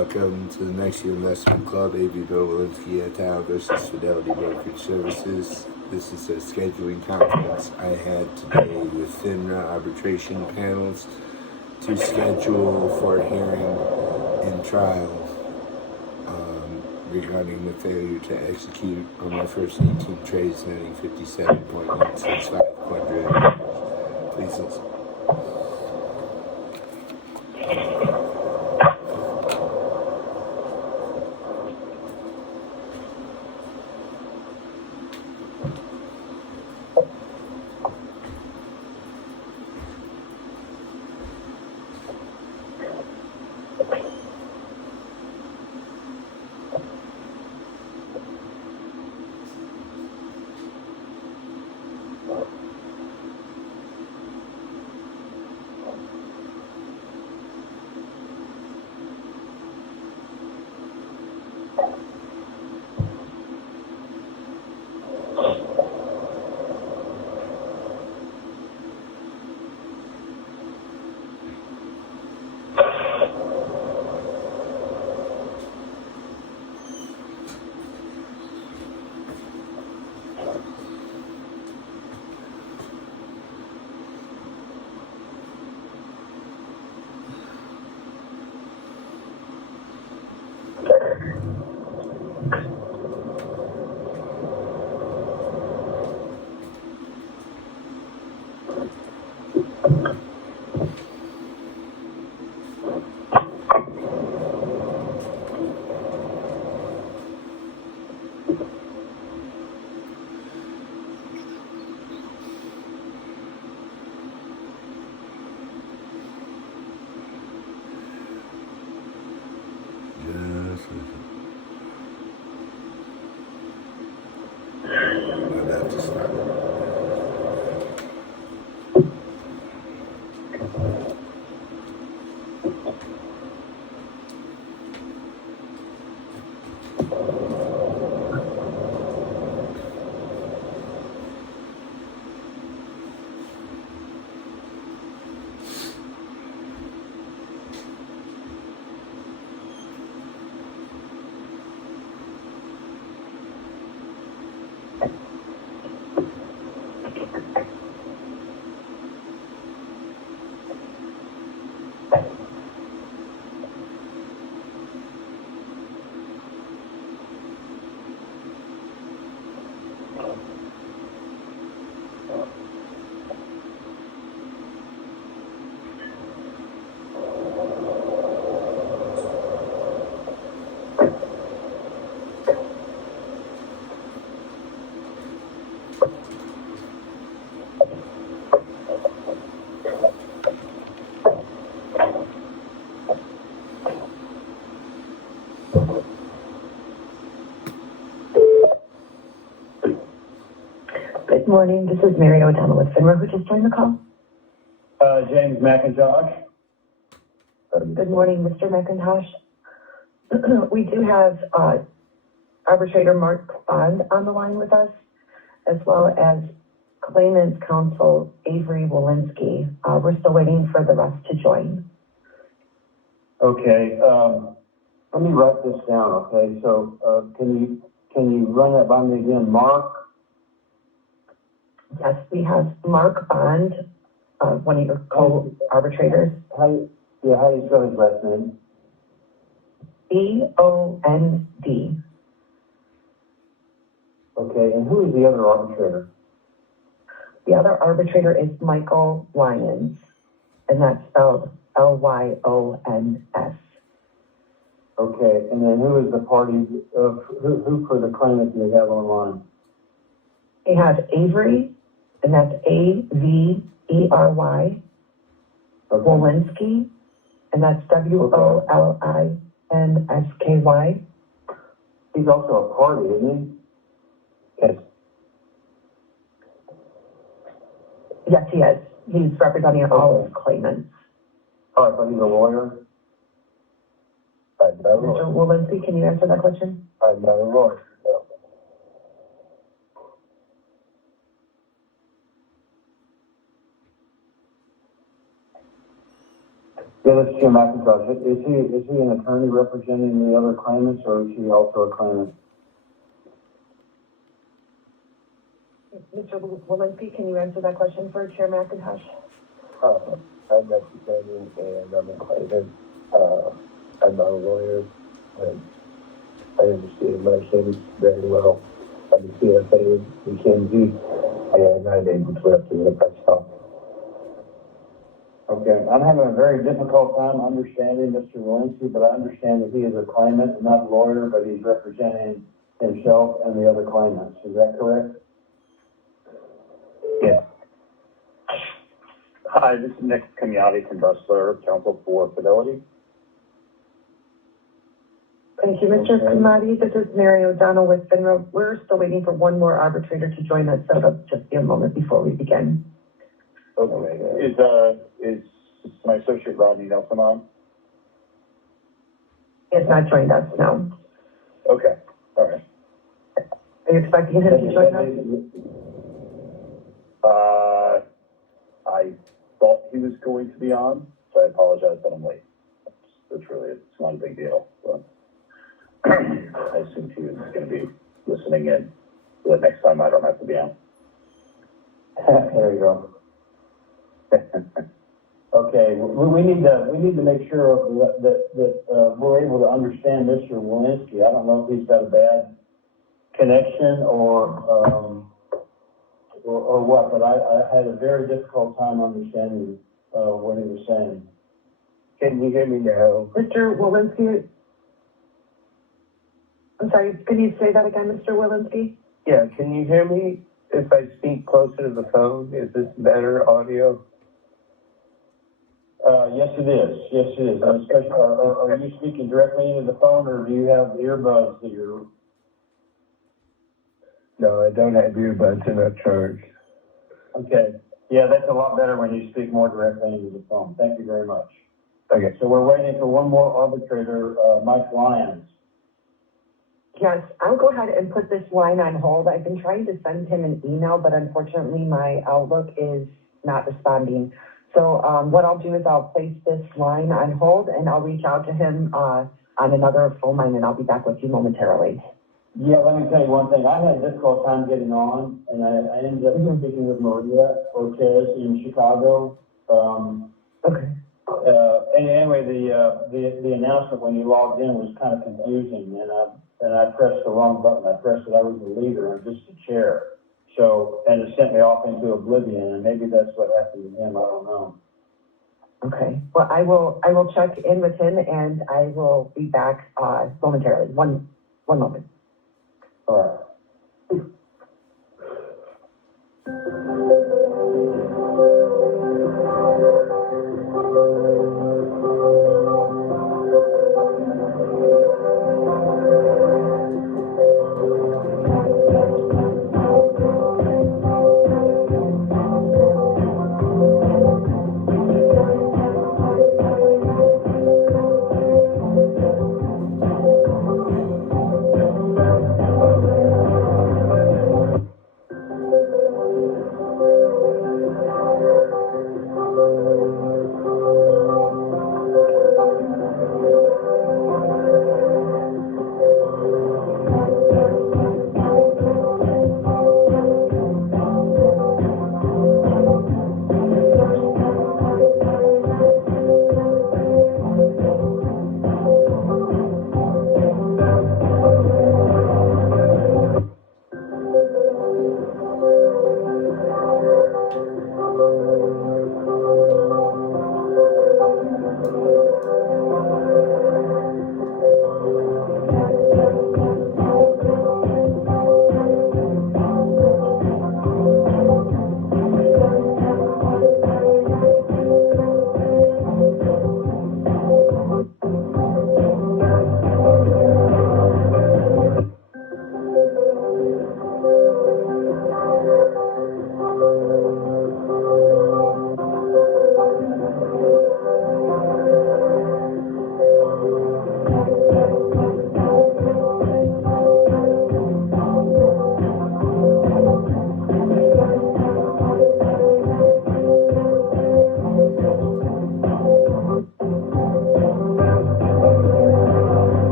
Welcome to the Next Year Investment Club, A.B. Bill Walensky et al. Versus Fidelity Brokerage Services. This is a scheduling conference I had today with FINRA Arbitration panels to schedule for a hearing and trial regarding the failure to execute on my first 18 trades, netting 57.165 quadrillion. Please listen. I'm about to start. Good morning. This is Mary O'Donnell with FINRA. Who just joined the call? James McIntosh. Good morning, Mr. McIntosh. We do have arbitrator Mark Bond on the line with us, as well as claimants counsel Avery Walensky. We're still waiting for the rest to join. Okay. Let me write this down. Okay. So can you run that by me again, Mark? Yes, we have Mark Bond, one of your co-arbitrators. How do you spell his last name? B-O-N-D. Okay, and who is the other arbitrator? The other arbitrator is Michael Lyons, and that's spelled L-Y-O-N-S. Okay, and then who is the party, who for the claimant do they have online? They have Avery, and that's A-V-E-R-Y, Okay. Walensky, and that's W-O-L-I-N-S-K-Y. He's also a party, isn't he? Yes. Yes, he is. He's representing all his claimants. All right, but he's a lawyer? I'm not a lawyer. Mr. Walensky, can you answer that question? I'm not a lawyer. No. Yeah, this is Jim McIntosh. Is he an attorney representing the other claimants, or is he also a claimant? Mr. Walensky, can you answer that question for Chair McIntosh? I'm representing and I'm a claimant. I'm not a lawyer, but I understand my case very well. I'm a CFA in McKinsey, and I'm able to represent myself. Okay, I'm having a very difficult time understanding Mr. Walensky, but I understand that he is a claimant, not a lawyer, but he's representing himself and the other claimants. Is that correct? Yes. Hi, this is Nick Camiotti from Bressler, counsel for Fidelity. Thank you, Mr. Kamadi. This is Mary O'Donnell with FINRA. We're still waiting for one more arbitrator to join us, so it'll just be a moment before we begin. Okay. Is my associate Rodney Nelson on? He has not joined us, no. Okay. All right. Are you expecting him to join us? I thought he was going to be on, so I apologize that I'm late. It's not a big deal. But I assumed he was going to be listening in, so that next time I don't have to be on. There you go. Okay, we need to make sure that we're able to understand Mr. Walensky. I don't know if he's got a bad connection or what, but I had a very difficult time understanding what he was saying. Can you hear me now? Mr. Walensky, I'm sorry, can you say that again, Mr. Walensky? Yeah, can you hear me if I speak closer to the phone? Is this better audio? Yes, it is. Yes, it is. And especially, are you speaking directly into the phone, or do you have earbuds that you're... No, I don't have earbuds and not charged. Okay. Yeah, that's a lot better when you speak more directly into the phone. Thank you very much. Okay. So we're waiting for one more arbitrator, Mike Lyons. Yes, I'll go ahead and put this line on hold. I've been trying to send him an email, but unfortunately my Outlook is not responding. So what I'll do is I'll place this line on hold and I'll reach out to him on another phone line, and I'll be back with you momentarily. Yeah, let me tell you one thing. I had a difficult time getting on, and I ended up speaking with Maria Ortez in Chicago. Okay. Anyway, the announcement when you logged in was kind of confusing, and I pressed the wrong button. I pressed that I was the leader and just the chair. So, and it sent me off into oblivion, and maybe that's what happened to him. I don't know. Okay. Well, I will check in with him, and I will be back momentarily. One moment. All right.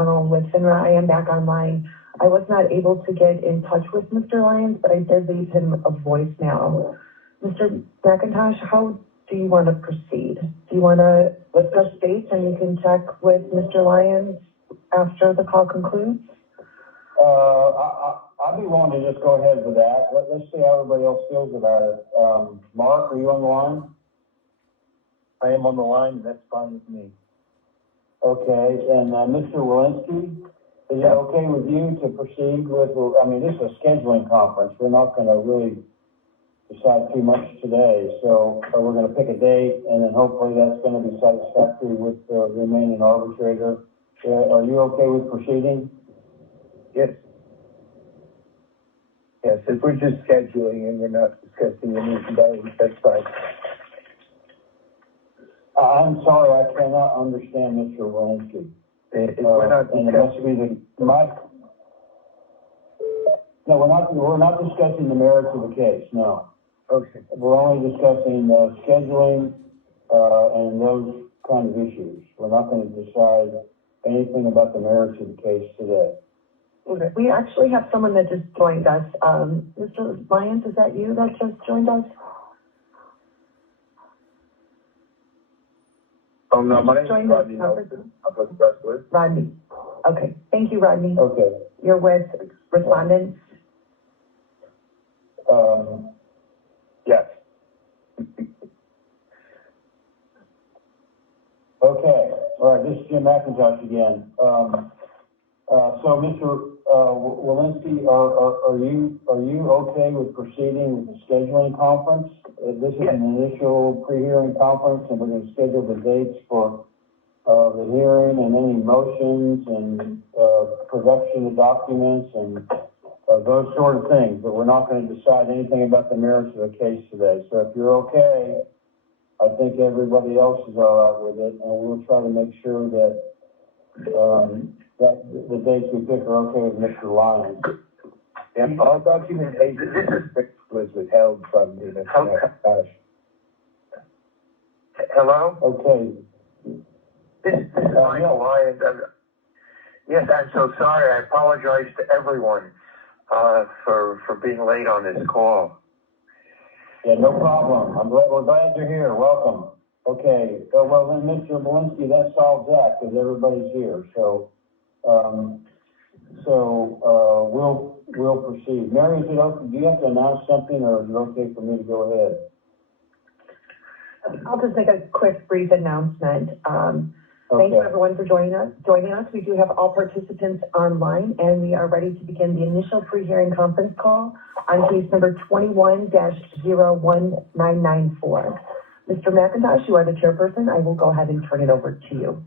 McDonald with FINRA. I am back online. I was not able to get in touch with Mr. Lyons, but I did leave him a voicemail. Mr. McIntosh, how do you want to proceed? Do you want to discuss dates and you can check with Mr. Lyons after the call concludes? I'd be willing to just go ahead with that. Let's see how everybody else feels about it. Mark, are you on the line? I am on the line, and that's fine with me. Okay, and Mr. Walensky, is it okay with you to proceed with, I mean, this is a scheduling conference. We're not going to really decide too much today. So we're going to pick a date, and then hopefully that's going to be satisfactory with the remaining arbitrator. Are you okay with proceeding? Yes. Yes, if we're just scheduling and we're not discussing the news and items, that's fine. I'm sorry, I cannot understand Mr. Walensky. If we're not and it must be the No, we're not discussing the merits of the case, no. Okay. We're only discussing scheduling and those kind of issues. We're not going to decide anything about the merits of the case today. Okay. We actually have someone that just joined us. Mr. Lyons, is that you that just joined us? Oh, no, my name is Joined Rodney us. Nelson. I'm with Westwood. Rodney. Okay. Thank you, Rodney. Okay. You're with respondents? Yes. Okay. All right. This is Jim McIntosh again. So, Mr. Walensky, are you okay with proceeding with the scheduling conference? This is an initial pre-hearing conference, and we're going to schedule the dates for the hearing and any motions and production of documents and those sort of things. But we're not going to decide anything about the merits of the case today. So, if you're okay, I think everybody else is all right with it, and we'll try to make sure that that the dates we pick are okay with Mr. Lyons. And all documentation was withheld from me, Mr. McIntosh. Hello? Okay. This is Michael Lyons. Yes, I'm so sorry. I apologize to everyone for being late on this call. Yeah, no problem. We're glad you're here. Welcome. Okay. Well, then, Mr. Walensky, that solves that because everybody's here. So we'll proceed. Mary, is it okay? Do you have to announce something, or is it okay for me to go ahead? I'll just make a quick, brief announcement. Thank you, everyone, for joining us. We do have all participants online, and we are ready to begin the initial pre-hearing conference call on case number 21-01994. Mr. McIntosh, you are the chairperson. I will go ahead and turn it over to you.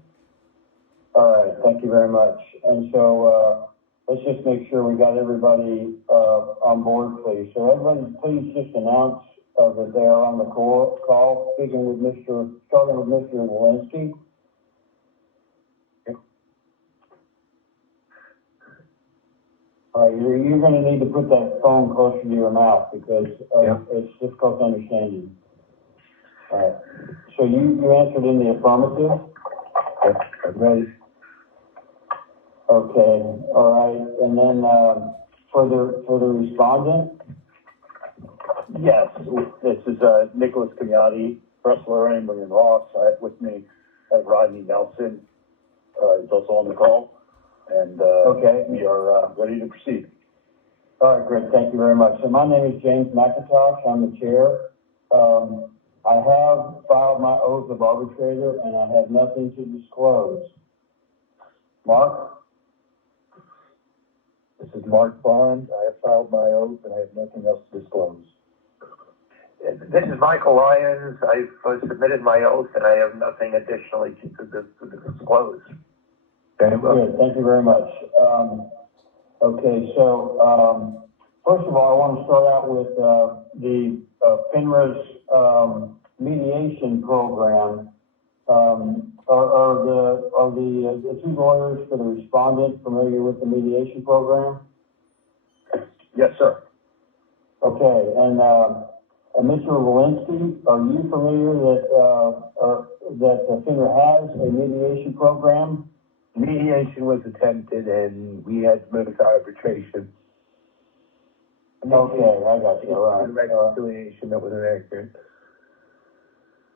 All right. Thank you very much. And so let's just make sure we got everybody on board, please. So everybody, please just announce that they are on the call, starting with Mr. Walensky. All right, you're going to need to put that phone closer to your mouth because it's difficult to understand you. All right. So you answered in the affirmative? Yes, I'm ready. Okay. All right. And then for the respondent? Yes, this is Nicholas Cagnati, Russell Rainbow and Ross. I have with me Rodney Nelson. Is also on the call. And okay. We are ready to proceed. All right, great. Thank you very much. So my name is James McIntosh. I'm the chair. I have filed my oath of arbitrator, and I have nothing to disclose. Mark? This is Mark Bond. I have filed my oath, and I have nothing else to disclose. This is Michael Lyons. I've submitted my oath, and I have nothing additionally to disclose. Good. Thank you very much. Okay, so first of all, I want to start out with the FINRA's mediation program. Are the two lawyers for the respondent familiar with the mediation program? Yes, sir. Okay, and Mr. Walensky, are you familiar that FINRA has a mediation program? mediation was attempted and we had to move to arbitration. Okay, I got you, all right. Reconciliation that was inaccurate.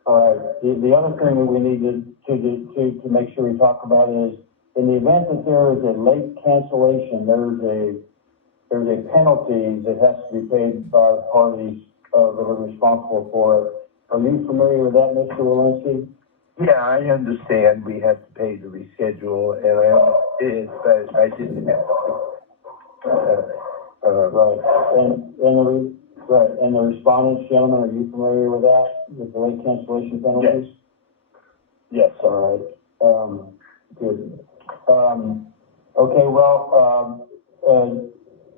All right, the other thing that we need to make sure we talk about is, in the event that there is a late cancellation, there's a penalty that has to be paid by the parties that are responsible for it. Are you familiar with that, Mr. Walensky? Yeah, I understand we have to pay to reschedule, and I understand, but I didn't have to. Right, and the respondents, gentlemen, are you familiar with that, with the late cancellation penalties? Yes. All right, good. Okay, well,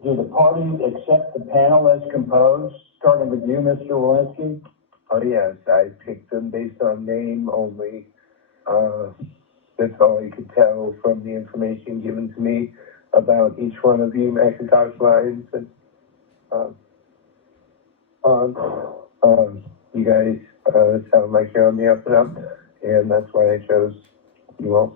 do the parties accept the panel as composed, starting with you, Mr. Walensky? Oh, yes, I picked them based on name only. That's all I could tell from the information given to me about each one of you Macintosh lines. And, you guys sound like you're on the up and up, and that's why I chose you all.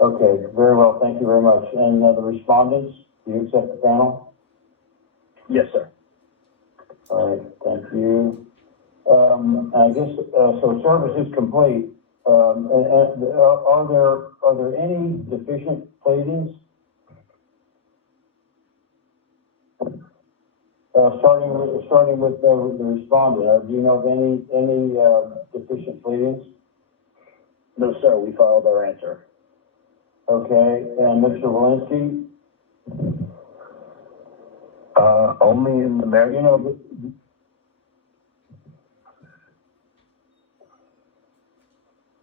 Okay, very well, thank you very much. And the respondents, do you accept the panel? Yes, sir. All right, thank you. I guess, so service is complete. Are there any deficient pleadings? Starting with the respondent, do you know of any deficient pleadings? No, sir, we filed our answer. Okay, and Mr. Walensky? Only in the American. You know,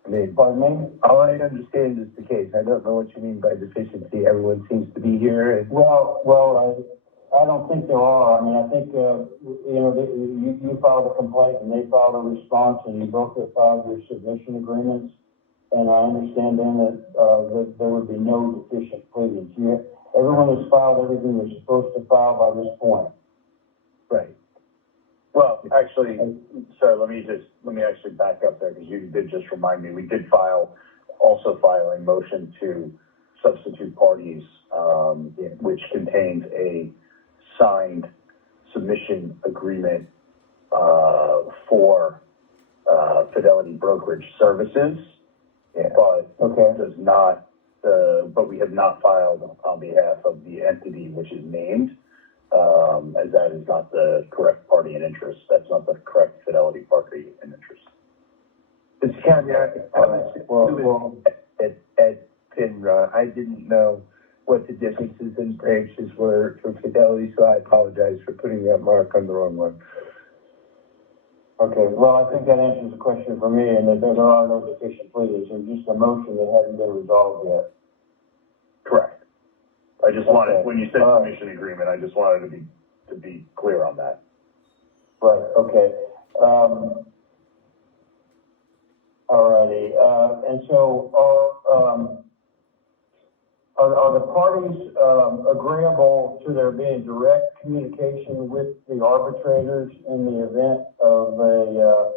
I mean, pardon me? all I understand is the case. I don't know what you mean by deficiency. Everyone seems to be here. And Well, I don't think there are. I mean, I think, you filed a complaint and they filed a response and you both have filed your submission agreements. And I understand then that there would be no deficient pleadings. Everyone has filed everything they're supposed to file by this point. right. Well, actually, sir, let me actually back up there, because you did just remind me, we did also file a motion to substitute parties, which contains a signed submission agreement, for, Fidelity Brokerage Services. Yeah. But Okay. does not, but we have not filed on behalf of the entity which is named, as that is not the correct party in interest. That's not the correct Fidelity party in interest. It's kind of, at FINRA, I didn't know what the differences in branches were for Fidelity, so I apologize for putting that mark on the wrong one. Okay, well, I think that answers the question for me, and that there are no deficient pleadings. There's just a motion that hasn't been resolved yet. Correct. I just wanted, Okay. when you said submission agreement, I just wanted to be clear on that. Right, okay. Alrighty, and so are the parties agreeable to there being direct communication with the arbitrators in the event of a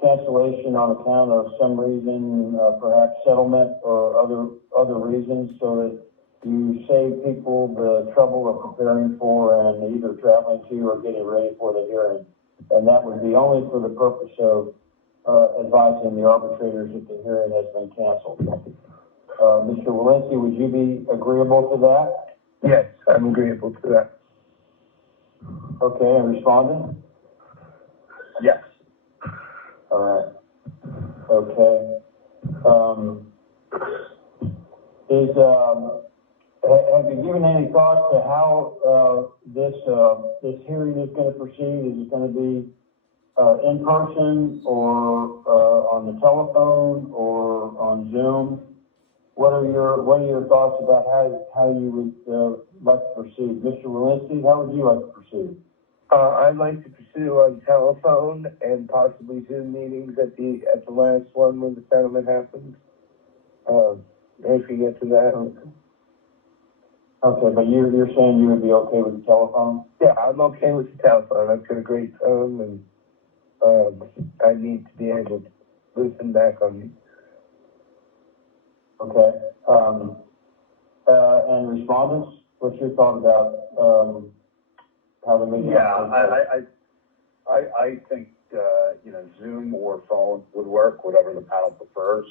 cancellation on account of some reason, perhaps settlement or other reasons, so that you save people the trouble of preparing for and either traveling to or getting ready for the hearing? And that would be only for the purpose of advising the arbitrators if the hearing has been canceled. Mr. Walensky, would you be agreeable to that? Yes, I'm agreeable to that. Okay, and respondent? Yes. All right. Okay. Have you given any thought to how this hearing is going to proceed? Is it going to be in person or on the telephone or on Zoom? What are your thoughts about how you would like to proceed? Mr. Walensky, how would you like to proceed? I'd like to pursue on telephone and possibly Zoom meetings at the last one when the settlement happens. If you get to that. Okay, but you're saying you would be okay with the telephone? Yeah, I'm okay with the telephone. I've got a great phone, and I need to be able to listen back on Okay. And respondents, what's your thought about, how the meeting? Yeah, I think, you know, Zoom or phone would work, whatever the panel prefers.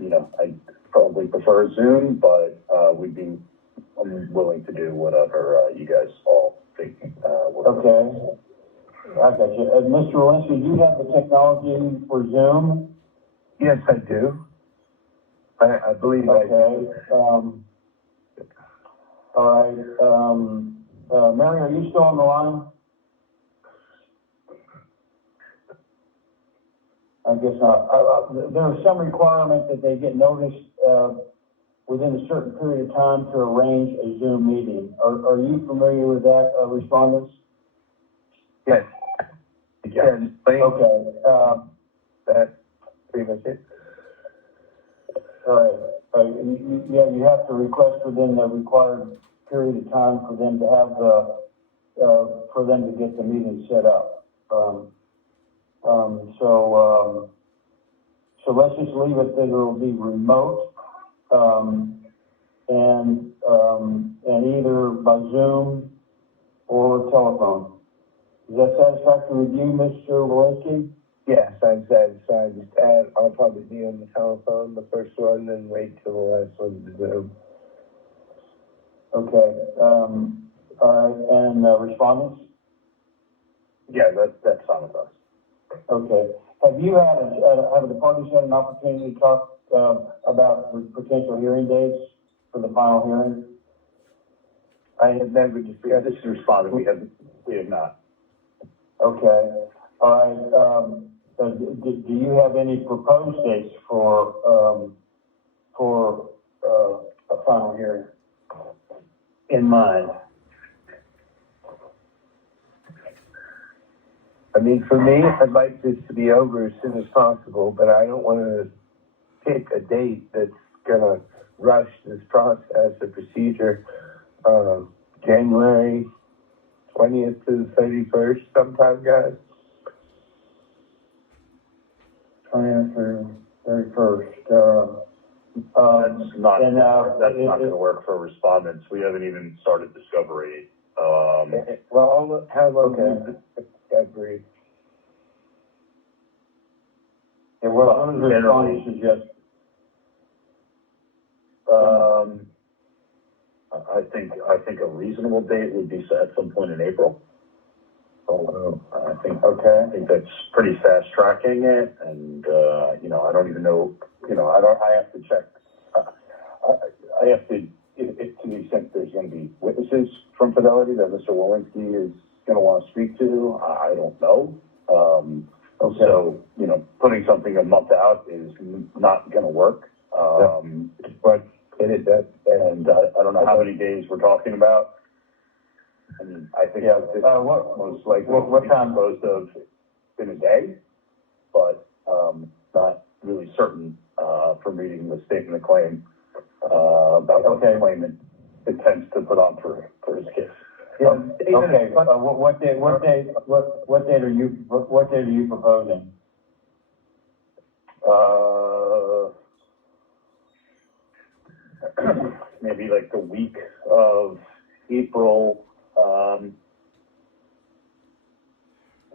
You know, I probably prefer Zoom, but, I'm willing to do whatever, you guys all think, would work. Okay. I got you. Mr. Walensky, do you have the technology for Zoom? Yes, I do. I believe I do. Okay. All right. Mary, are you still on the line? I guess not. There's some requirement that they get noticed within a certain period of time to arrange a Zoom meeting. Are you familiar with that, respondents? Yes. Yeah. Okay. That's pretty much it. All right. Yeah, you have to request within the required period of time for them to have for them to get the meeting set up. So let's just leave it that it'll be remote, and either by Zoom or telephone. Is that satisfactory with you, Mr. Walensky? Yes, I'm satisfied with that. I'll probably be on the telephone, the first one, then wait till the last one to Zoom. Okay. All right. And respondents? Yeah, that's fine with us. Okay. Have the parties had an opportunity to talk about potential hearing dates for the final hearing? I have never discussed. This is responded. We have not. Okay. All right. Do you have any proposed dates for a final hearing in mind? I mean, for me, I'd like this to be over as soon as possible, but I don't want to pick a date that's going to rush this process or procedure. January 20th to the 31st sometime, guys. 20th or 31st. That's not going to work for respondents. We haven't even started discovery. Well, how long is the discovery? And what does the respondent suggest? I think a reasonable date would be set at some point in April. I think that's pretty fast tracking it, and you know, I don't even know. You know, I have to check. I have to, to the extent there's going to be witnesses from Fidelity that Mr. Walensky is going to want to speak to. I don't know. So you know, putting something a month out is not going to work. But and I don't know how many days we're talking about. I mean, I think most likely what time? Composed of in a day, but not really certain from reading the statement of claim about what the claimant intends to put on for his case. Yeah. Okay. What date are you proposing? Maybe like the week of April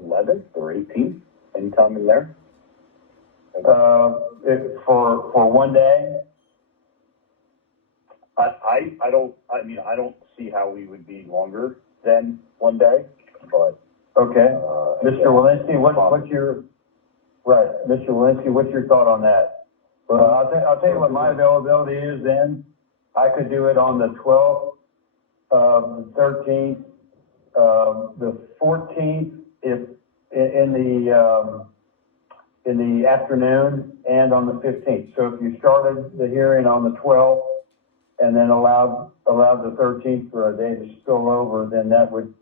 11th or 18th, anytime in there. For one day? I don't see how we would be longer than one day, but. Okay. Mr. Walensky, what's your thought on that? Well, I'll tell you what my availability is then. I could do it on the 12th, the 13th, the 14th, if in the afternoon, and on the 15th. So if you started the hearing on the 12th and then allowed the 13th for a day to spill over, then that would,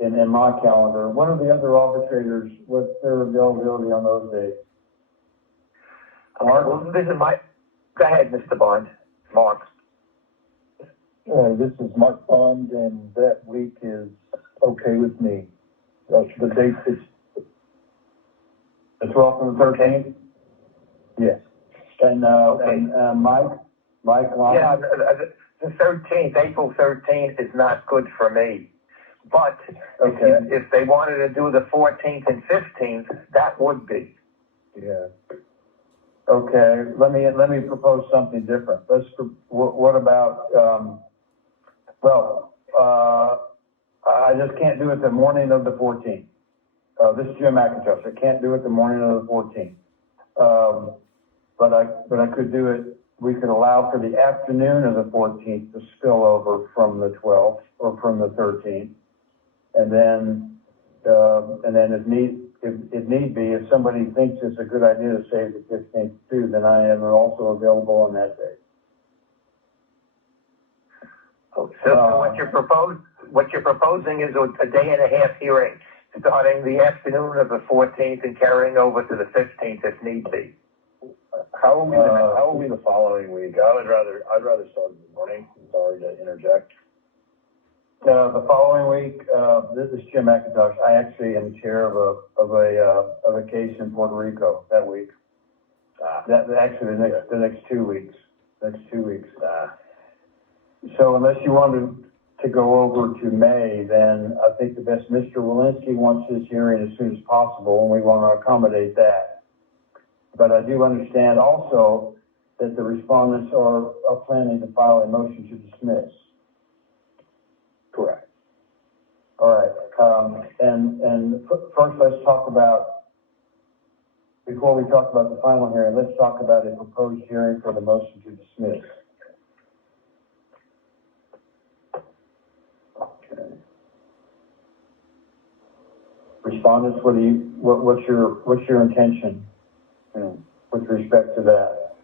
in my calendar. What are the other arbitrators? What's their availability on those days? Mark? Well, go ahead, Mr. Bond. Mark. This is Mark Bond, and that week is okay with me. The date is The 12th and the 13th? yes. And Mike, Yeah, the 13th, April 13th is not good for me. But Okay. if they wanted to do the 14th and 15th, that would be. Yeah. Okay, let me propose something different. What about, I just can't do it the morning of the 14th. This is Jim McIntosh. I can't do it the morning of the 14th. But I could do it, we could allow for the afternoon of the 14th to spill over from the 12th or from the 13th. And then if need be, if somebody thinks it's a good idea to save the 15th too, then I am also available on that day. So what you're proposing is a day and a half hearing, starting the afternoon of the 14th and carrying over to the 15th if need be. How are we the following week? I'd rather start in the morning. Sorry to interject. The following week, this is Jim McIntosh. I actually am chair of a case in Puerto Rico that week. Actually the next 2 weeks. So unless you wanted to go over to May, then I think the best, Mr. Walensky wants his hearing as soon as possible, and we want to accommodate that. But I do understand also that the respondents are planning to file a motion to dismiss. Correct. All right. And first, let's talk about, before we talk about the final hearing, let's talk about a proposed hearing for the motion to dismiss. Okay. Respondents, what's your intention with respect to that?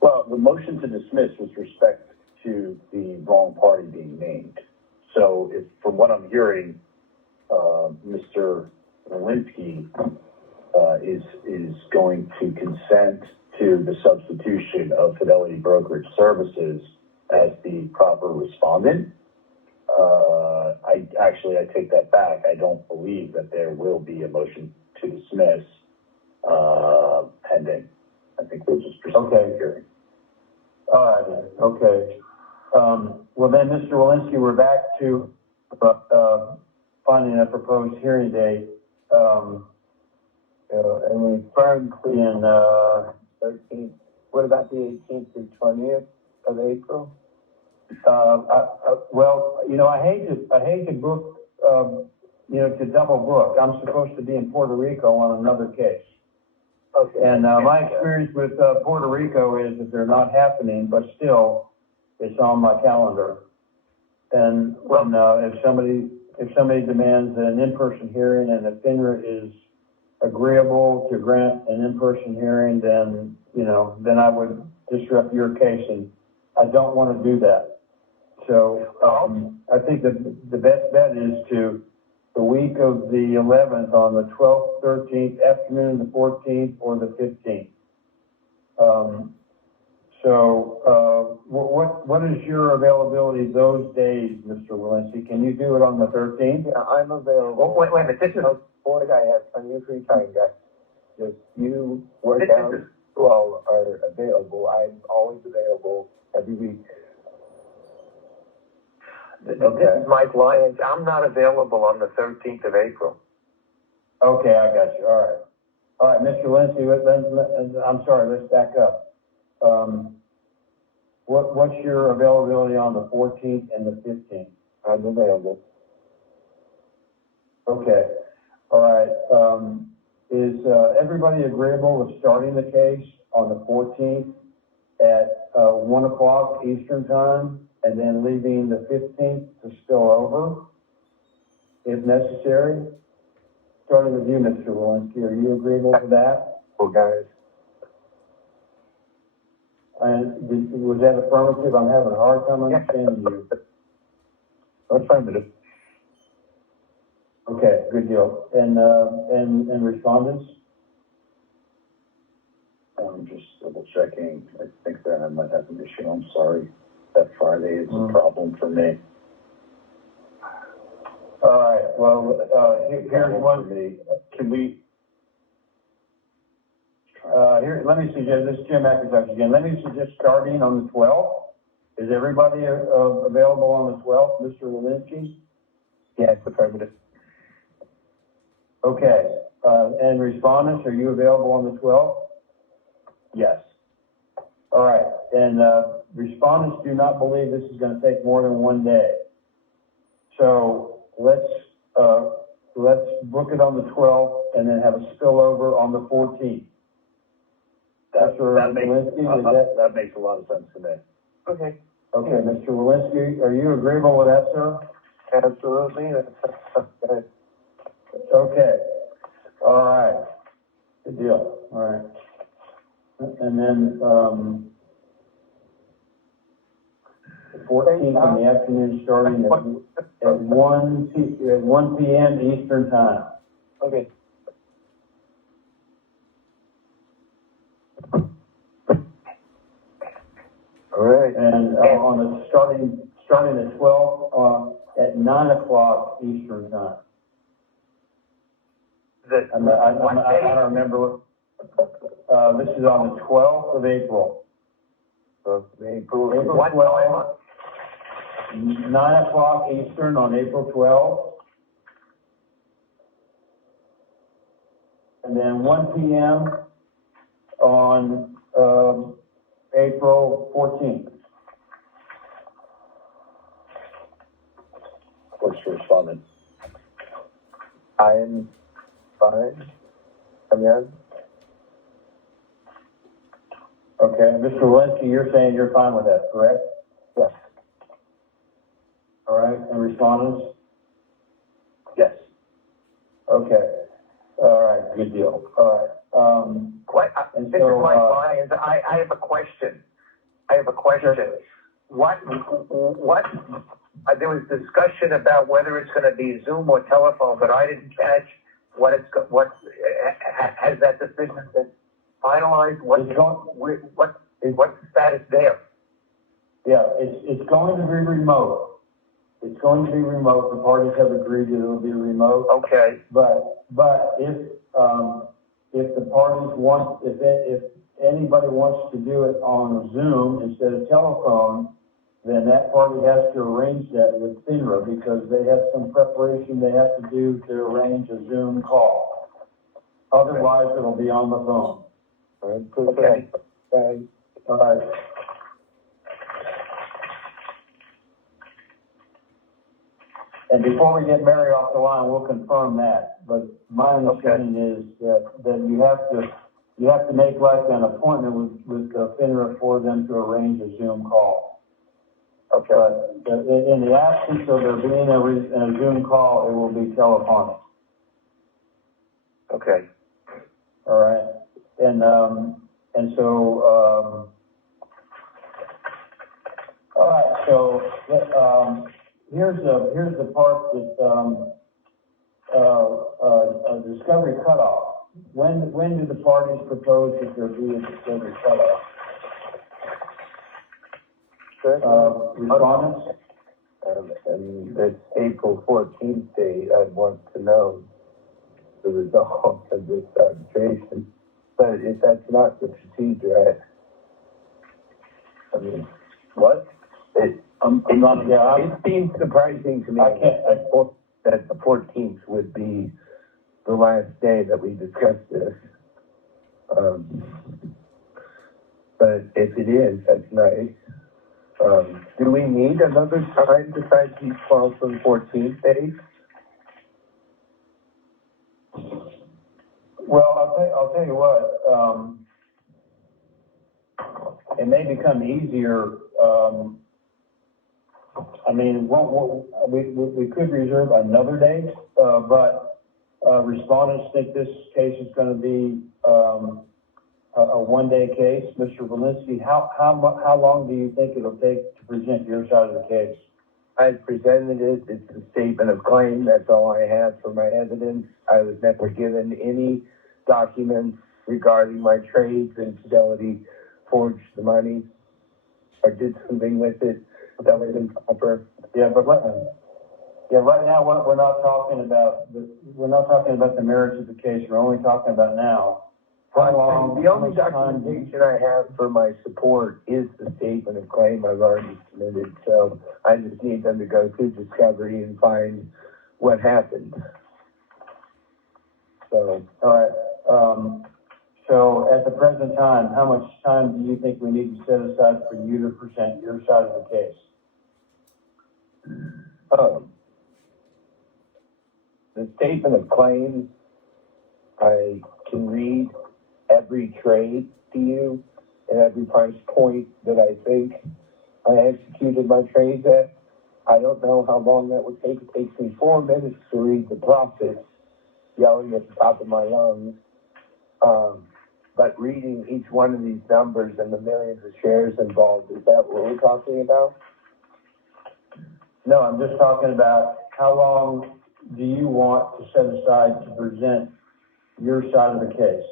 Well, the motion to dismiss with respect to the wrong party being named. So, from what I'm hearing, Mr. Walensky is going to consent to the substitution of Fidelity Brokerage Services as the proper respondent. I take that back. I don't believe that there will be a motion to dismiss pending. I think we'll just proceed with the hearing. All right. Okay. Well then, Mr. Walensky, we're back to finding a proposed hearing date. And we firmed in 13th. What about the 18th through 20th of April? Well, I hate to book, to double book. I'm supposed to be in Puerto Rico on another case. Okay. And my experience with Puerto Rico is that they're not happening, but still, it's on my calendar. And when if somebody demands an in-person hearing and if FINRA is agreeable to grant an in-person hearing, then I would disrupt your case, and I don't want to do that. So I think that the best bet is to the week of the 11th on the 12th, 13th, afternoon, the 14th, or the 15th. What is your availability those days, Mr. Walensky? Can you do it on the 13th? Yeah, I'm available. Wait a minute. This is Boyd, I have unusually time, guys. Just you work out who all are available. I'm always available every week. This is Mike Lyons. I'm not available on the 13th of April. Okay, I got you. All right, Mr. Walensky, I'm sorry, let's back up. What's your availability on the 14th and the 15th? I'm available. Okay. All right. Is everybody agreeable with starting the case on the 14th at 1 o'clock Eastern Time and then leaving the 15th to spill over if necessary? Starting with you, Mr. Walensky, are you agreeable to that? Well, guys. And was that affirmative? I'm having a hard time understanding you. Affirmative. Okay, good deal. And respondents? I'm just double checking. I think that I might have an issue. I'm sorry. That Friday is a problem for me. All right. Well, here's one. Can we Here, let me suggest, this is Jim McIntosh again, let me suggest starting on the 12th. Is everybody available on the 12th, Mr. Walensky? Yes, affirmative. Okay, and respondents, are you available on the 12th? Yes. All right, and respondents do not believe this is going to take more than one day. So let's book it on the 12th and then have a spillover on the 14th. That makes a lot of sense to me. Okay. Okay, Mr. Walensky, are you agreeable with that, sir? Absolutely. Okay. All right. Good deal. All right. And then, the 14th in the afternoon, starting at 1 p.m. Eastern Time. Okay. All right. And on the starting at 12 at 9 o'clock Eastern Time. I don't remember. This is on the 12th of April. April 12th, 9 o'clock Eastern on April 12th. And then 1 p.m. on April 14th. What's your respondent? I am fine. Again? Okay, Mr. Walensky, you're saying you're fine with that, correct? Yes. All right, and respondents? Yes. Okay. All right, good deal. All right. And This is so, Mike Lyons. I have a question. Sure. What, there was discussion about whether it's going to be Zoom or telephone, but I didn't catch has that decision been finalized? What's the status there? Yeah, it's going to be remote. It's going to be remote. The parties have agreed that it will be remote. Okay. But if the parties want, if anybody wants to do it on Zoom instead of telephone, then that party has to arrange that with FINRA because they have some preparation they have to do to arrange a Zoom call. Otherwise, it'll be on the phone. Okay. All right. And before we get Mary off the line, we'll confirm that. But my understanding is that you have to make like an appointment with FINRA for them to arrange a Zoom call. Okay. But in the absence of there being a Zoom call, it will be telephonic. Okay. All right. And so, all right. So, here's the part that, discovery cutoff. When do the parties propose that there be a discovery cutoff? Respondents? And this April 14th date, I'd want to know the result of this arbitration. But if that's not the procedure, I mean, what? It seems surprising to me that the 14th would be the last day that we discussed this. But if it is, that's nice. Do we need another time besides these 12th and 14th days? Well, I'll tell you what, it may become easier, I mean, we could reserve another date, but respondents think this case is going to be a one-day case. Mr. Walensky, how long do you think it'll take to present your side of the case? I presented it. It's a statement of claim. That's all I have for my evidence. I was never given any documents regarding my trades and Fidelity forged the money or did something with it that was improper. Yeah, but right now we're not talking about the merits of the case. We're only talking about now The only documentation I have for my support is the statement of claim I've already submitted, so I just need them to go through discovery and find what happened. So, All right, so at the present time, how much time do you think we need to set aside for you to present your side of the case? the statement of claims, I can read every trade to you and every price point that I think I executed my trades at. I don't know how long that would take. It takes me 4 minutes to read the profits, yelling at the top of my lungs. But reading each one of these numbers and the millions of shares involved, is that what we're talking about? No, I'm just talking about how long do you want to set aside to present your side of the case?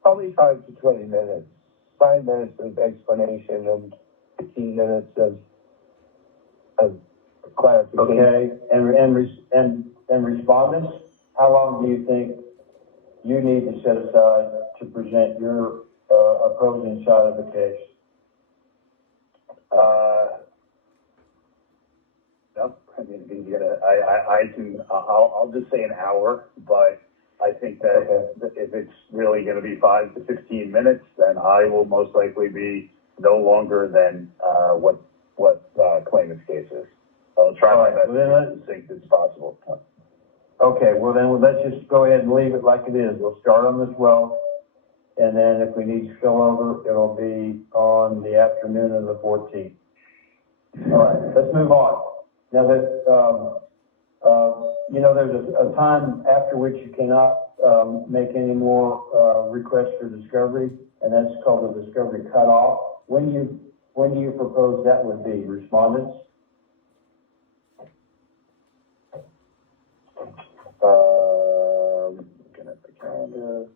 Probably 5 to 20 minutes. 5 minutes of explanation and 15 minutes of clarification. Okay, and respondents, how long do you think you need to set aside to present your opposing side of the case? No, I mean, I'll just say an hour, but I think that if it's really going to be 5 to 15 minutes, then I will most likely be no longer than what claimant's case is. I'll try my best to be as succinct as possible. Okay, well then let's just go ahead and leave it like it is. We'll start on the 12th, and then if we need to spill over, it'll be on the afternoon of the 14th. All right, let's move on. Now that, there's a time after which you cannot make any more requests for discovery, and that's called the discovery cutoff. When do you propose that would be, respondents? Looking at the calendar.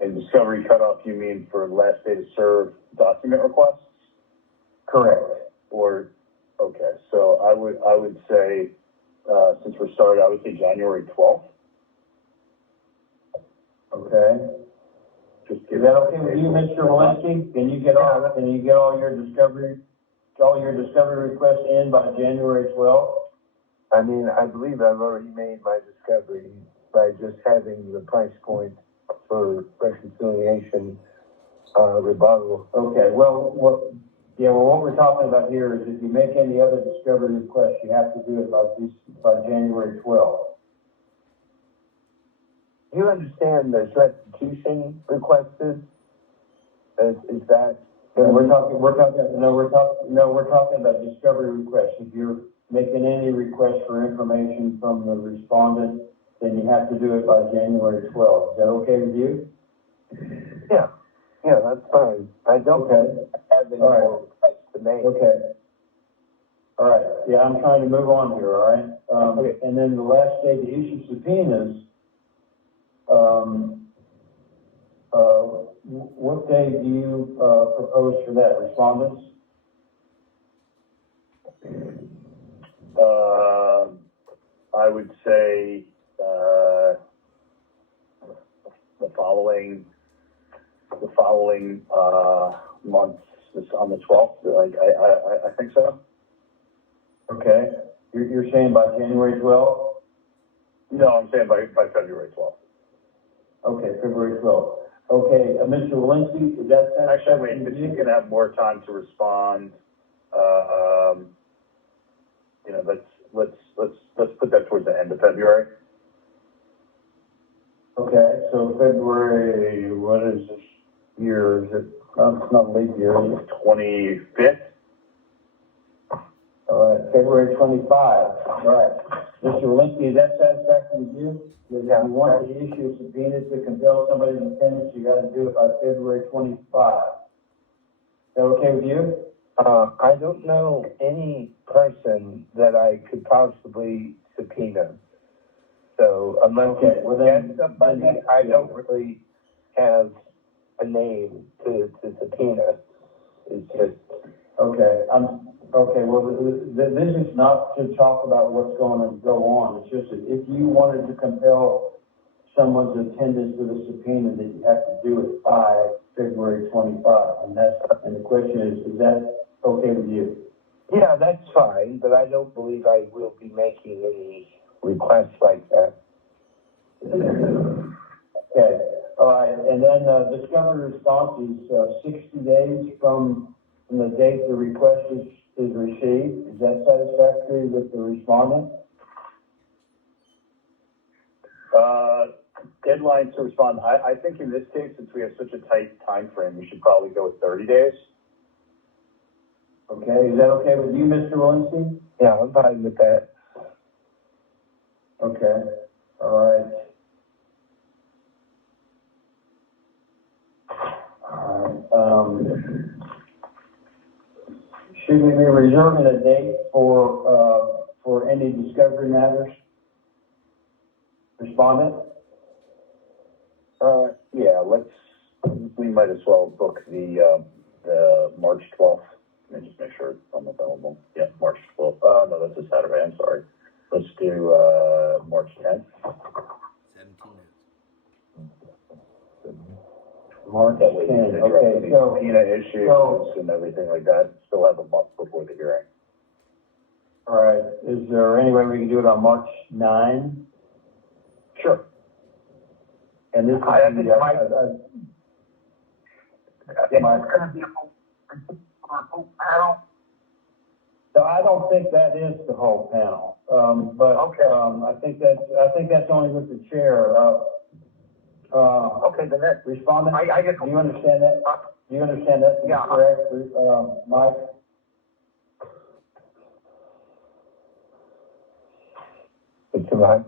And discovery cutoff, you mean for last day to serve document requests? Correct. Or, okay, so I would say, since we're started, I would say January 12th. Okay. Is that okay with you, Mr. Walensky? Can you get all your discovery requests in by January 12th? I mean, I believe I've already made my discovery by just having the price point for reconciliation rebuttal. Okay, well, what we're talking about here is if you make any other discovery requests, you have to do it by January 12th. Do you understand there's restitution requested? Is that? We're talking about discovery requests. If you're making any request for information from the respondent, then you have to do it by January 12th. Is that okay with you? Yeah, that's fine. I don't have any more requests to make. Okay. All right. Yeah, I'm trying to move on here, all right? Okay. And then the last day to issue subpoenas, what day do you propose for that, respondents? I would say the following month on the 12th. I think so. Okay. You're saying by January 12th? No, I'm saying by February 12th. Okay, February 12th. Okay, Mr. Walensky, is that Actually, wait, if you can have more time to respond, let's put that towards the end of February. Okay, so February, what is this year? Is it, it's not leap year, is it? 25th. All right, February 25. All right. Mr. Walensky, is that satisfactory with you? If you want to issue a subpoena to compel somebody's attendance, you got to do it by February 25. Is that okay with you? I don't know any person that I could possibly subpoena. So unless you get somebody, I don't really have a name to subpoena. It's just okay. Okay. Well, this is not to talk about what's going to go on. It's just that if you wanted to compel someone's attendance with a subpoena that you have to do it by February 25. And the question is that okay with you? Yeah, that's fine, but I don't believe I will be making any requests like that. Okay, all right, and then, discovery response is, 60 days from the date the request is received. Is that satisfactory with the respondent? Deadline to respond. I think in this case, since we have such a tight time frame, we should probably go with 30 days. Okay, is that okay with you, Mr. Walensky? Yeah, I'm fine with that. Okay, all right. Should we be reserving a date for any discovery matters? Respondent? Yeah, we might as well book the March 12th. Let me just make sure I'm available. Yeah, March 12th. No, that's a Saturday. I'm sorry. Let's do, March 10th. 17 March That way we 10, can address okay, the so, subpoena issues and everything like that. Still have a month before the hearing. all right, is there any way we can do it on March 9? Sure. And this is I think the, Mike- It's gonna be a full panel. so I don't think that is the whole panel, but, Okay. I think that's only with the chair, Okay, then that, respondent, I guess. do you understand that? Do you understand that to be Yeah. correct, Mike? It's fine.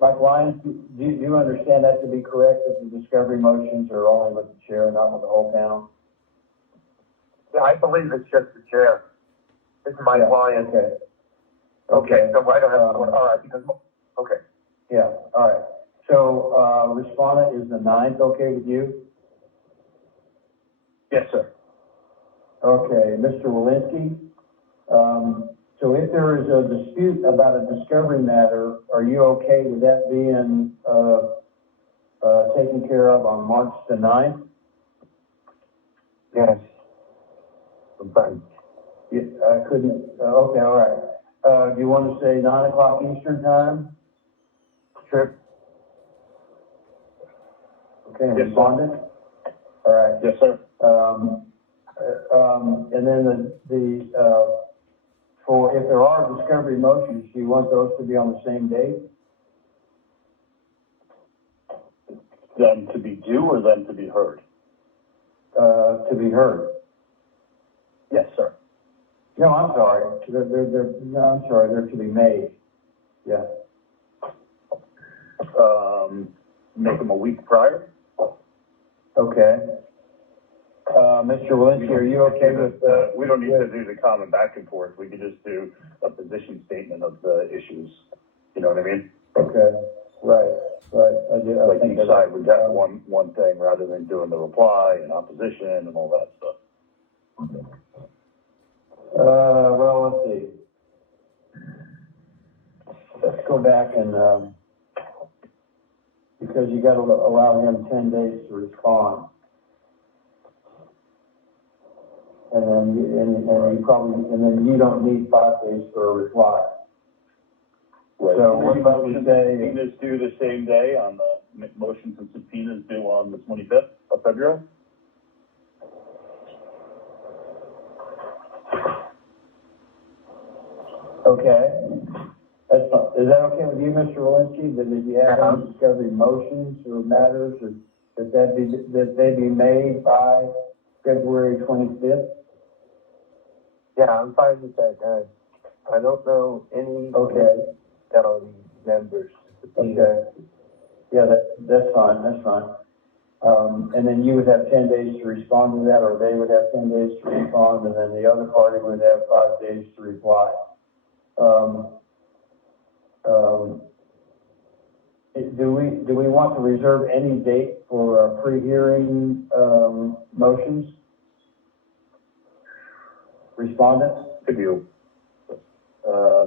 Mike Lyons, do you understand that to be correct, that the discovery motions are only with the chair, not with the whole panel? Yeah, I believe it's just the chair. This is my Yeah, client. Okay. Okay, so I don't have, all right, because, okay. Yeah, all right. So, respondent, is the 9th okay with you? Yes, sir. Okay, Mr. Walensky, so if there is a dispute about a discovery matter, are you okay with that being, taken care of on March the 9th? Yes. I'm fine. Yeah, I couldn't, okay, all right. Do you want to say 9 o'clock Eastern time? Sure. Okay, Yes, sir. respondent? All right. Yes, sir. And then for, if there are discovery motions, do you want those to be on the same date? Them to be due or them to be heard? To be heard? Yes, sir. No, I'm sorry. I'm sorry, they're to be made. Yeah. Make them a week prior? Okay. Mr. Walensky, are you okay with, We don't need to do the comment back and forth. We could just do a position statement of the issues. You know what I mean? okay, right. I do, I Like think each that's. side would get one thing rather than doing the reply and opposition and all that stuff. Well, let's see. Let's go back and, because you gotta allow him 10 days to respond. And then you don't need 5 days for a reply. Right. So what about we say, Subpoenas due the same day on the motions and subpoenas due on the 25th of February? okay, that's fine. Is that okay with you, Mr. Walensky, that if you have any discovery motions or matters, or that they be made by February 25th? Yeah, I'm fine with that. I don't know any Okay. municipality members. Okay. Yeah, that's fine. And then you would have 10 days to respond to that, or they would have 10 days to respond, and then the other party would have 5 days to reply. Do we want to reserve any date for pre-hearing motions? Respondents?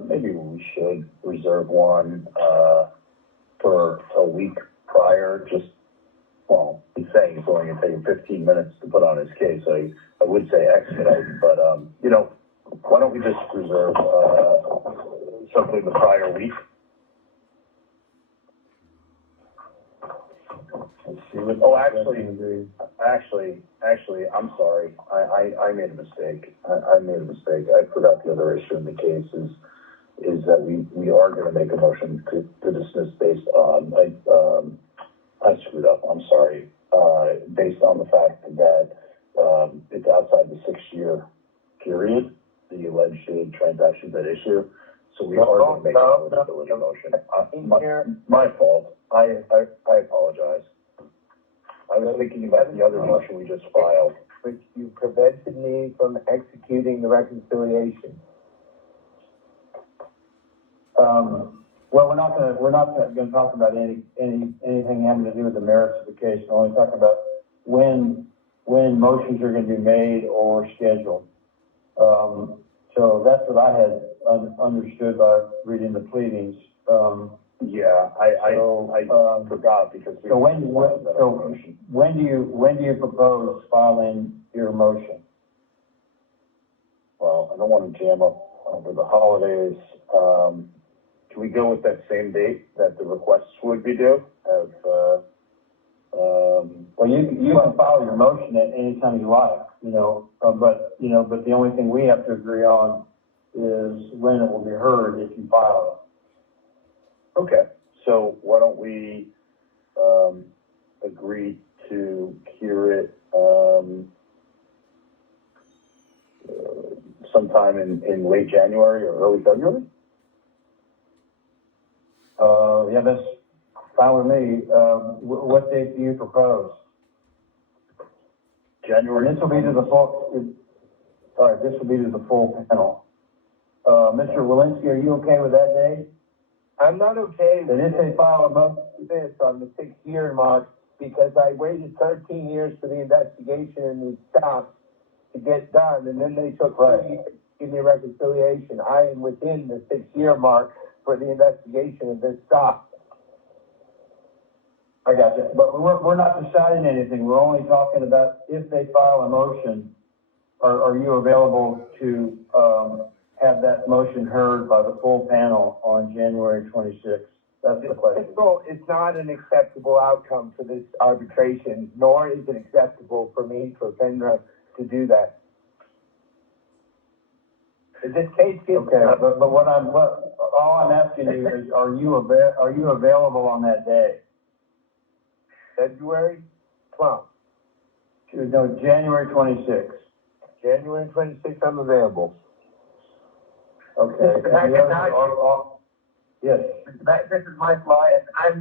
Maybe we should reserve one, for a week prior prior, well, he's saying it's only gonna take him 15 minutes to put on his case, so I would say expedite, but, why don't we just reserve, something the prior week? Oh, actually, I'm sorry. I made a mistake. I made a mistake. I forgot the other issue in the case is that we are gonna make a motion to dismiss based on, I screwed up. I'm sorry. Based on the fact that, it's outside the 6-year period, the alleged transactions at issue. So we are gonna make a eligibility motion. My fault. I apologize. I was thinking about the other motion we just filed. But you prevented me from executing the reconciliation. Well, we're not gonna talk about anything having to do with the merits of the case. We're only talking about when motions are gonna be made or scheduled. So that's what I had understood by reading the pleadings. Yeah, I forgot because we. So when do you propose filing your motion? Well, I don't want to jam up over the holidays. Can we go with that same date that the requests would be due? Well, you can file your motion at any time you like, but the only thing we have to agree on is when it will be heard if you file it. Okay, so why don't we, agree to hear it, sometime in late January or early February? Yeah, that's fine with me. What date do you propose? January. And this will be to the full panel. Mr. Walensky, are you okay with that date? I'm not okay And if they file a motion, this on the 6-year mark because I waited 13 years for the investigation and it stopped to get done, and then they took 3 years to give me a reconciliation. I am within the 6-year mark for the investigation and this stopped. I got you. But we're not deciding anything. We're only talking about if they file a motion, are you available to have that motion heard by the full panel on January 26th? That's the question. It's not an acceptable outcome for this arbitration, nor is it acceptable for me, for FINRA, to do that. In this case, Okay, but all I'm asking you is, are you available on that day? February 12th. No, January 26th. January 26th, I'm available. Okay. Mr. McIntosh? Yes. This is my client. I'm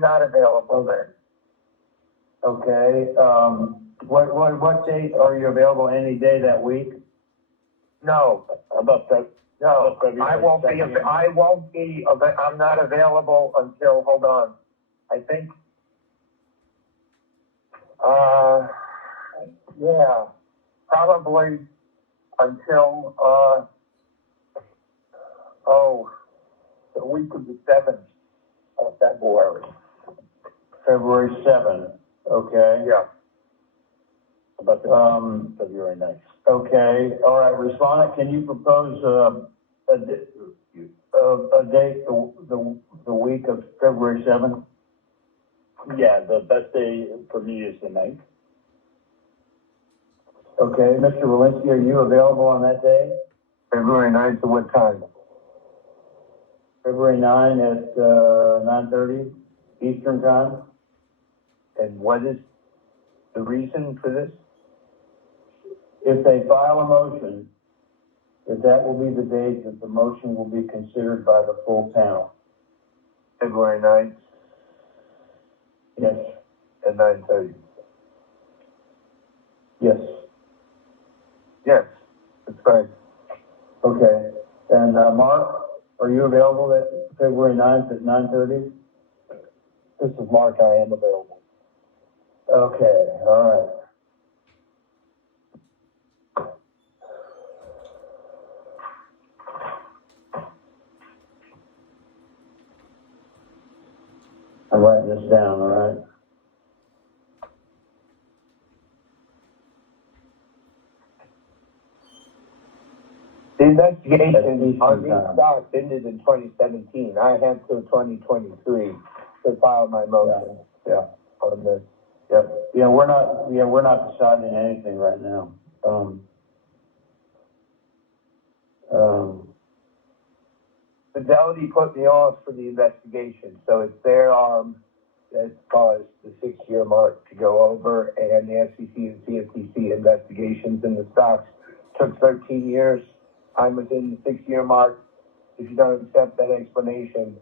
not available then. Okay, what date are you available? Any day that week? No, How about that? no, February I won't be, I'm not available until, hold on, I think, yeah, probably until, the week of the 7th of February. February 7th, okay? Yeah. How about February 9th? Okay, all right, respondent, can you propose a date the week of February 7th? Yeah, the best day for me is the 9th. Okay, Mr. Walensky, are you available on that day? February 9th, at what time? February 9 at 9:30 Eastern Time? And what is the reason for this? If they file a motion, that will be the date that the motion will be considered by the full panel. February 9th Yes. at 9:30. Yes. Yes, that's fine. Okay. And Mark, are you available that February 9th at 9:30? This is Mark. I am available. Okay, all right. I'm I'm writing this down, all right? The investigation At on these Eastern time. stocks ended in 2017. I had till 2023 to file my motion Yeah, on this. yep. Yeah, we're not deciding anything right now. Fidelity put me off for the investigation, so it's their that caused the 6-year mark to go over, and the FCC and CFTC investigations in the stocks took 13 years. I'm within the 6-year mark. If you don't accept that explanation,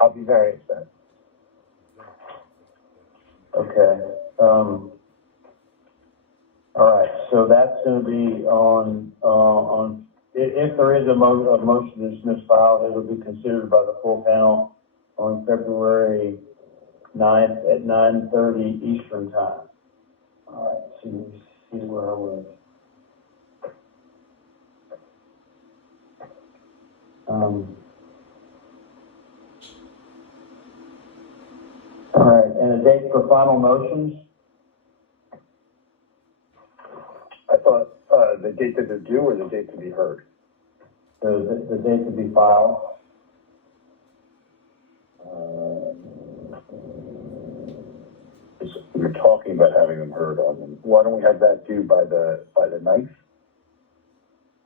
I'll be very upset. Okay, all right, so that's gonna be if there is a motion to dismiss file, it'll be considered by the full panel on February 9th at 9:30 Eastern time. All right, see where I was. All right, and a date for final motions? I thought, the date that they're due or the date to be heard? The date to be filed? We were talking about having them heard on them. Why don't we have that due by the 9th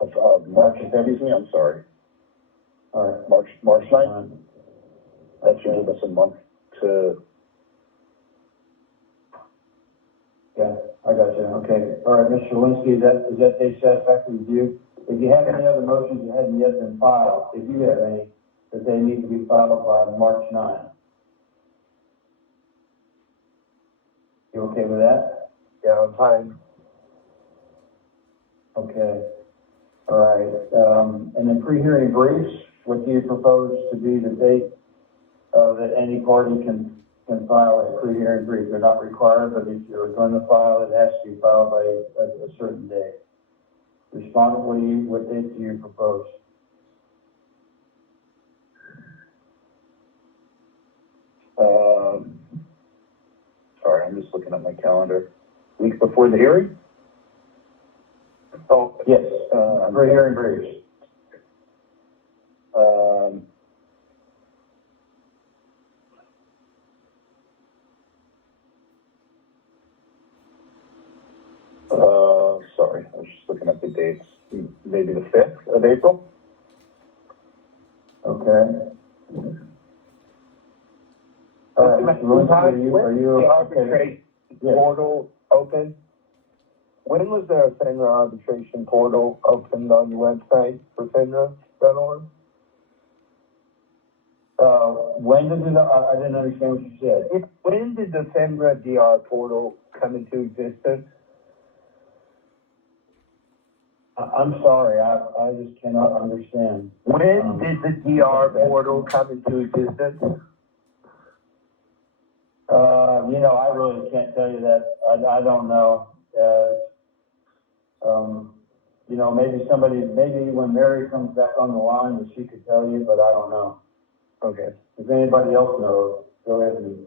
of March, excuse me, I'm sorry. All right. March 9th? That should give us a month to. Yeah, I got you, okay. All right, Mr. Linsky, is that date satisfactory with you? If you have any other motions that hadn't yet been filed, if you have any, that they need to be filed by March 9th. You okay with that? Yeah, I'm fine. Okay. All right, and then pre-hearing briefs, what do you propose to be the date that any party can file a pre-hearing brief? They're not required, but if you're going to file, it has to be filed by a certain date. Respondent, what date do you propose? Sorry, I'm just looking at my calendar. Week before the hearing? Oh, Yes, pre-hearing briefs. Sorry, I was just looking at the dates. Maybe the 5th of April? Okay. All right, Mr. Linsky, are you the okay? arbitration Yes. portal open? When was the FINRA arbitration portal opened on your website for FINRA.org? When did it, I didn't understand what you said. When did the FINRA DR portal come into existence? I'm sorry, I just cannot understand. When did the DR portal come into existence? I really can't tell you that. I don't know. Maybe when Mary comes back on the line, that she could tell you, but I don't know. Okay. If anybody else knows, go ahead and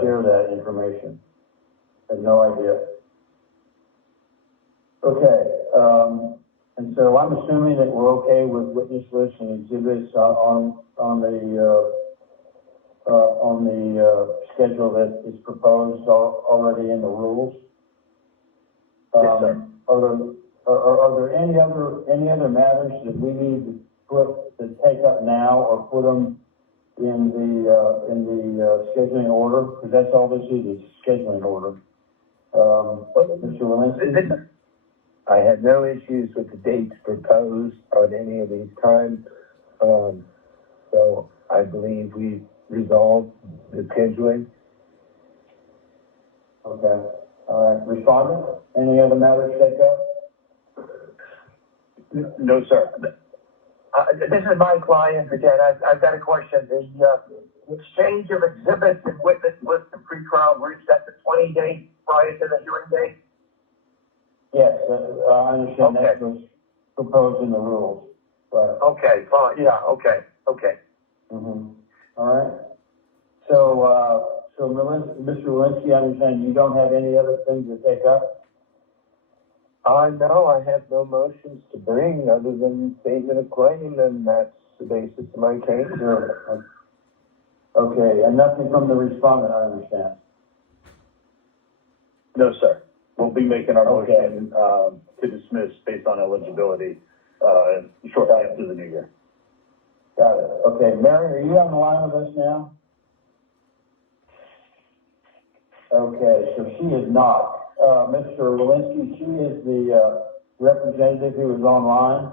share that information. I have no idea. Okay, and so I'm assuming that we're okay with witness lists and exhibits on the schedule that is proposed already in the rules. Yes, sir. Are there any other matters that we need to take up now or put them in the scheduling order? Because that's all this is scheduling order. Mr. Walensky? I had no issues with the dates proposed on any of these times. So I believe we resolved the scheduling. Okay. Respondent, any other matters to take up? No, sir. This is my client again. I've got a question. The exchange of exhibits and witness lists and pretrial briefs, that's a 20 days prior to the hearing date? Yes, I understand Okay. that was proposed in the rules, but. Okay, fine. Yeah, okay. Mm-hmm. All right. Mr. Walensky, I understand you don't have any other things to take up? No, I have no motions to bring other than statement of claim, and that's the basis of my case. Sure. Okay, and nothing from the respondent, I understand. No, sir. We'll be making our Okay. motion, to dismiss based on eligibility, shortly after the new year. Got it. Okay, Mary, are you on the line with us now? Okay, so she is not. Mr. Walensky, she is the representative who is online.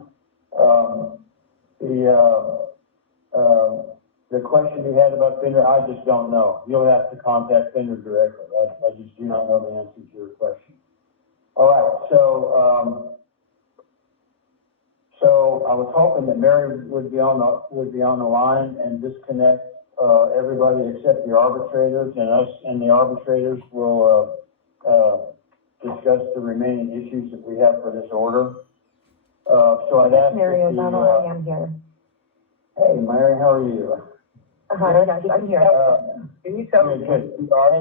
The question you had about FINRA, I just don't know. You'll have to contact FINRA directly. I just do not know the answer to your question. All right, so I was hoping that Mary would be on the line and disconnect everybody except the arbitrators, and us and the arbitrators will discuss the remaining issues that we have for this order. So I'd ask Mary that O'Donnell, I am here. Hey, Mary, how are you? Hi, yes, I'm here. Can you tell me Good, what good. you are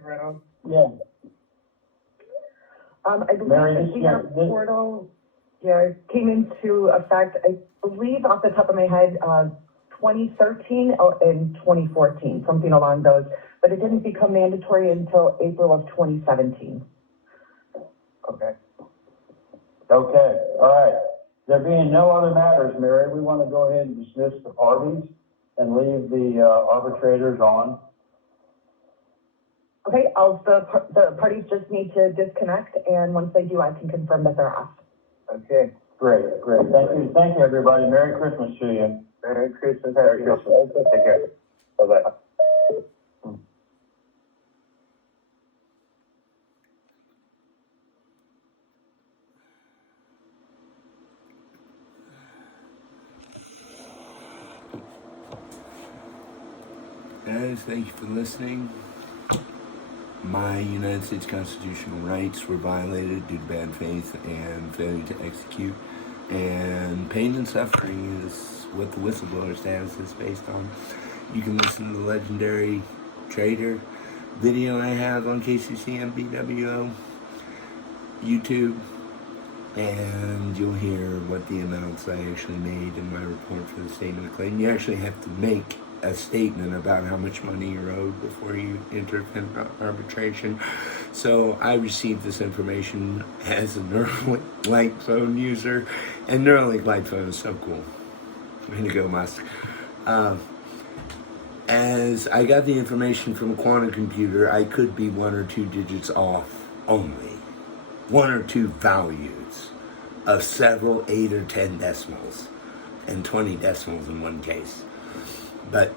for around? Yeah. I believe Mary, the FINRA portal, came into effect, I believe off the top of my head, 2013 and 2014, something along those, but it didn't become mandatory until April of 2017. Okay. Okay, all right. There being no other matters, Mary, we want to go ahead and dismiss the parties and leave the arbitrators on. Okay, the parties just need to disconnect, and once they do, I can confirm that they're off. Okay. Great. Thank you, everybody. Merry Christmas to you. Merry Christmas. Merry Christmas. Take care. Bye-bye. Guys, thank you for listening. My United States constitutional rights were violated due to bad faith and failure to execute. And pain and suffering is what the whistleblower status is based on. You can listen to the legendary trader video I have on KCCMBWO YouTube, and you'll hear what the amounts I actually made in my report for the statement of claim. You actually have to make a statement about how much money you're owed before you enter FINRA arbitration. So I received this information as a Neuralink light phone user, and Neuralink light phone is so cool. Way to go, Musk. As I got the information from a quantum computer, I could be 1 or 2 digits off only. 1 or 2 values of several 8 or 10 decimals, and 20 decimals in one case. But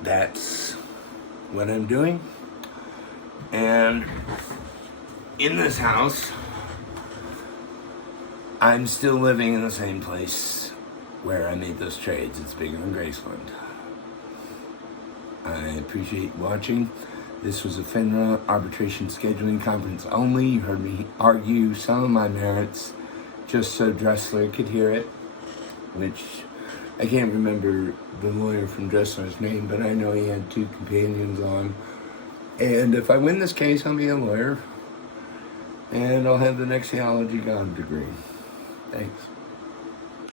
that's what I'm doing. And in this house, I'm still living in the same place where I made those trades. It's bigger than Graceland. I appreciate watching. This was a FINRA arbitration scheduling conference only. You heard me argue some of my merits just so Dressler could hear it, which I can't remember the lawyer from Dressler's name, but I know he had 2 companions on. And if I win this case, I'll be a lawyer, and I'll have the next theology God degree. Thanks.